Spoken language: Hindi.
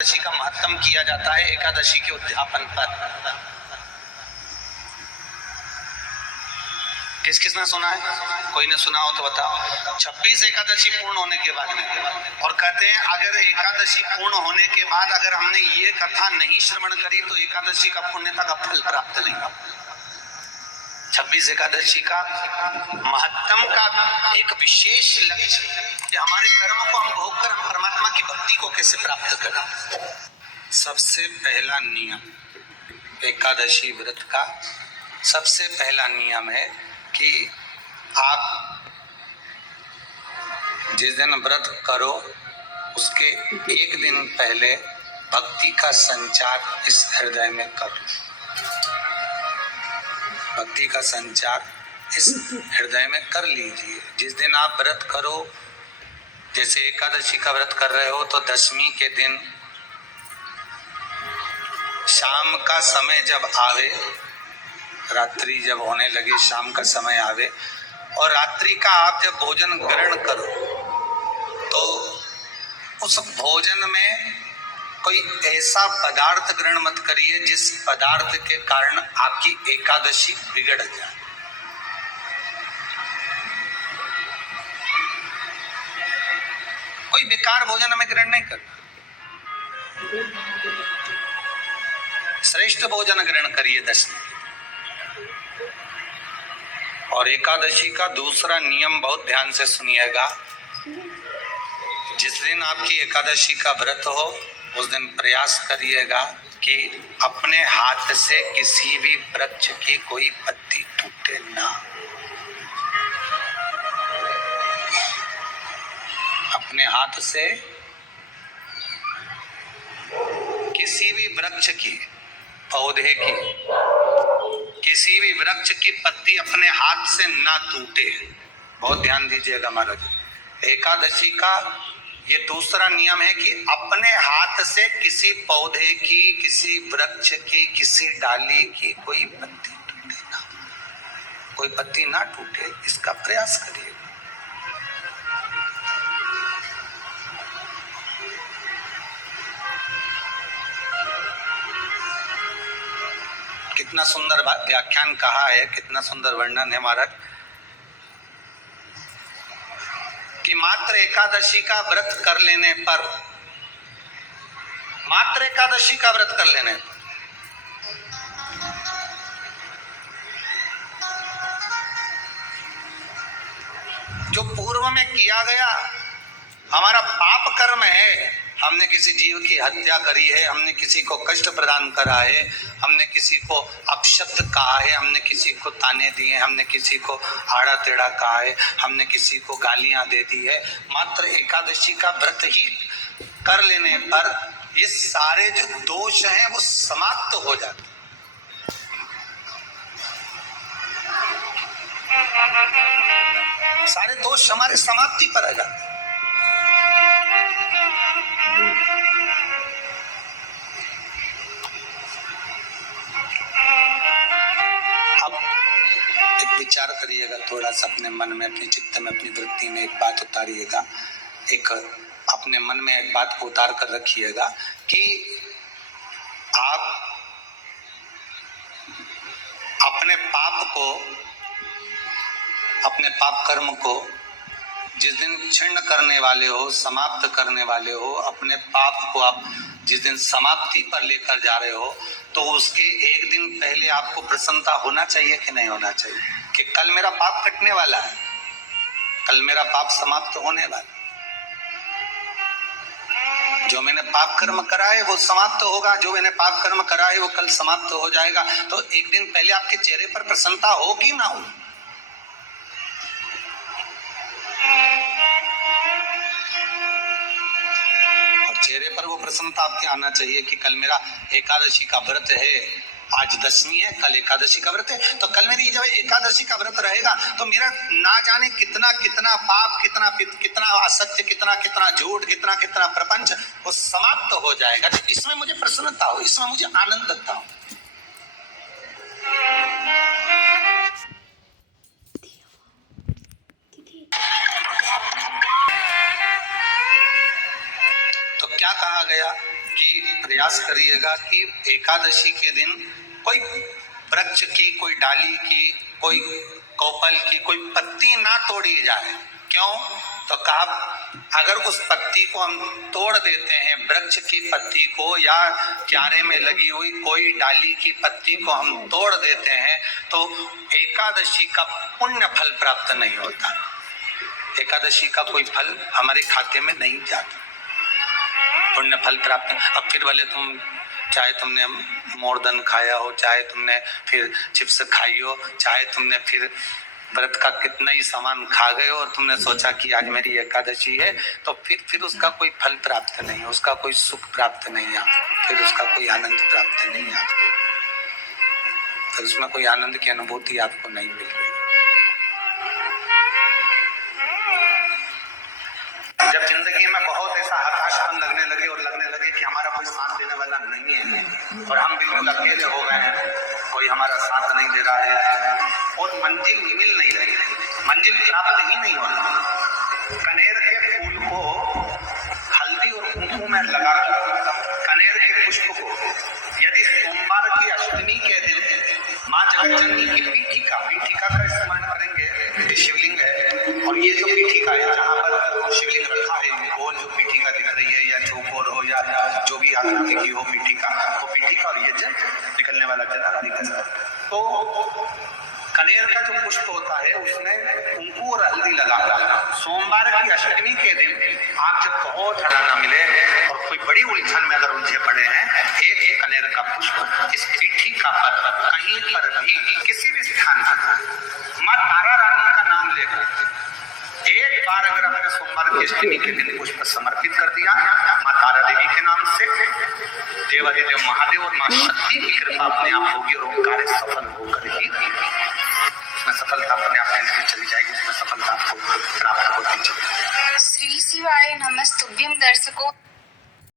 एकादशी का महत्तम किया जाता है एकादशी के उद्यापन पर। किस किसने सुना है? कोई ने सुना हो तो बताओ। 26 एकादशी पूर्ण होने के बाद में, और कहते हैं अगर एकादशी पूर्ण होने के बाद अगर हमने ये कथा नहीं श्रवण करी तो एकादशी का पुण्यता का फल प्राप्त नहीं होगा। 26 एकादशी का महत्तम का एक विशेष लक्ष्य कि हमारे कर्म को हम भोग कर हम परमात्मा की भक्ति को कैसे प्राप्त करें। सबसे पहला नियम एकादशी व्रत का सबसे पहला नियम है कि आप जिस दिन व्रत करो उसके एक दिन पहले भक्ति का संचार इस हृदय में करो। भक्ति का संचार इस हृदय में कर लीजिए। जिस दिन आप व्रत करो, जैसे एकादशी का व्रत कर रहे हो तो दशमी के दिन शाम का समय जब आवे, रात्रि जब होने लगे, शाम का समय आवे और रात्रि का आप जब भोजन ग्रहण करो तो उस भोजन में कोई ऐसा पदार्थ ग्रहण मत करिए जिस पदार्थ के कारण आपकी एकादशी बिगड़ जाए। कोई बेकार भोजन हमें ग्रहण नहीं करना, श्रेष्ठ भोजन ग्रहण करिए दशमी। और एकादशी का दूसरा नियम बहुत ध्यान से सुनिएगा। जिस दिन आपकी एकादशी का व्रत हो उस दिन प्रयास करिएगा कि अपने हाथ से किसी भी वृक्ष की कोई पत्ती टूटे ना। अपने हाथ से किसी भी वृक्ष की, पौधे की, किसी भी वृक्ष की पत्ती अपने हाथ से ना टूटे। बहुत ध्यान दीजिएगा महाराज। एकादशी का ये दूसरा नियम है कि अपने हाथ से किसी पौधे की, किसी वृक्ष की, किसी डाली की कोई पत्ती टूटे ना, कोई पत्ती ना टूटे, इसका प्रयास करिए। कितना सुंदर व्याख्यान कहा है, कितना सुंदर वर्णन है महाराज कि मात्र एकादशी का व्रत कर लेने पर, मात्र एकादशी का व्रत कर लेने पर जो पूर्व में किया गया हमारा पाप कर्म है, हमने किसी जीव की हत्या करी है, हमने किसी को कष्ट प्रदान करा है, हमने किसी को अपशब्द कहा है, हमने किसी को ताने दिए, हमने किसी को आड़ा टेढ़ा कहा है, हमने किसी को गालियां दे दी है, मात्र एकादशी का व्रत ही कर लेने पर ये सारे जो दोष हैं वो समाप्त हो जाते। सारे दोष हमारे समाप्ति पर आ जाते। विचार करिएगा थोड़ा सा अपने मन में, अपने चित्त में, अपनी वृत्ति में एक बात उतारिएगा। एक अपने मन में एक बात को उतार कर रखिएगा कि आप अपने पाप को, अपने पाप कर्म को जिस दिन छिन्न करने वाले हो, समाप्त करने वाले हो, अपने पाप को आप जिस दिन समाप्ति पर लेकर जा रहे हो तो उसके एक दिन पहले आपको प्रसन्नता होना चाहिए कि नहीं होना चाहिए कि कल मेरा पाप कटने वाला है, कल मेरा पाप समाप्त होने वाला। जो मैंने पाप कर्म करा है वो समाप्त होगा, जो मैंने पाप कर्म करा है वो कल समाप्त हो जाएगा। तो एक दिन पहले आपके चेहरे पर प्रसन्नता होगी ना हो? चेहरे पर वो प्रसन्नता आपके आना चाहिए कि कल मेरा एकादशी का व्रत है, आज दशमी है, कल एकादशी का व्रत है, तो कल मेरी जब एकादशी का व्रत रहेगा तो मेरा ना जाने कितना कितना पाप, कितना कितना असत्य, कितना कितना झूठ, कितना कितना प्रपंच वो समाप्त हो जाएगा। तो इसमें मुझे प्रसन्नता हो, इसमें मुझे आनंदता हो। तो क्या कहा गया कि प्रयास करिएगा कि एकादशी के दिन कोई वृक्ष की, कोई डाली की, कोई कोपल की कोई पत्ती ना तोड़ी जाए। क्यों? तो कहा अगर उस पत्ती को हम तोड़ देते हैं, वृक्ष की पत्ती को या क्यारे में लगी हुई कोई डाली की पत्ती को हम तोड़ देते हैं, तो एकादशी का पुण्य फल प्राप्त नहीं होता। एकादशी का कोई फल हमारे खाते में नहीं जाता, पुण्य फल प्राप्त। अब फिर भले तुम चाहे तुमने मोरदन खाया हो, चाहे तुमने फिर चिप्स खाई हो, चाहे तुमने फिर व्रत का कितना ही सामान खा गए हो और तुमने सोचा कि आज मेरी एकादशी है, तो फिर उसका कोई फल प्राप्त नहीं है, उसका कोई सुख प्राप्त नहीं है, फिर उसका कोई आनंद प्राप्त नहीं है, फिर उसमें कोई आनंद की अनुभूति आपको नहीं मिल रही। जब जिंदगी में बहुत ऐसा हताशपन लगने लगे और लगने लगे कि हमारा कोई साथ देने वाला नहीं है और हम बिल्कुल अकेले हो गए हैं, कोई हमारा साथ नहीं दे रहा है और मंजिल मिल नहीं रही, मंजिल प्राप्त ही नहीं हो रही। कनेर के फूल को हल्दी और कुमकुम में लगाकर कनेर के पुष्प को यदि सोमवार की अष्टमी के दिन माँ जगतजननी की पीठिका का स्मरण करेंगे, शिवलिंग है और ये जो पीठिका है जहाँ पर शिवलिंग रखा है, गोल जो पीठिका दिख रही है या चौकोर हो या जो भी आकृति की हो पीठिका, वो पीठिका और ये जल निकलने वाला जल, तो कनेर का जो पुष्प होता है उसमें कुंकू और हल्दी लगाकर सोमवार की अष्टमी के दिन आप जब बहुत हराना मिले और कोई बड़ी उलझन में अगर उलझे पड़े हैं, एक कनेर का पुष्प इस पीठिका पर कहीं पर भी किसी भी स्थान पर माँ तारा रानी का नाम लेकर एक बार अगर अपने सोमवार की अष्टमी के दिन पुष्प समर्पित कर दिया माँ तारा देवी के नाम से, देवादिदेव महादेव और माँ शक्ति की कृपा अपने आप होगी और वो कार्य सफल होकर ही उसमें सफलता अपने आप में चली जाएगी, उसमें सफलता आपको प्राप्त होती चली जाएगी। श्री शिवाय नमस्तुभ्यम दर्शकों।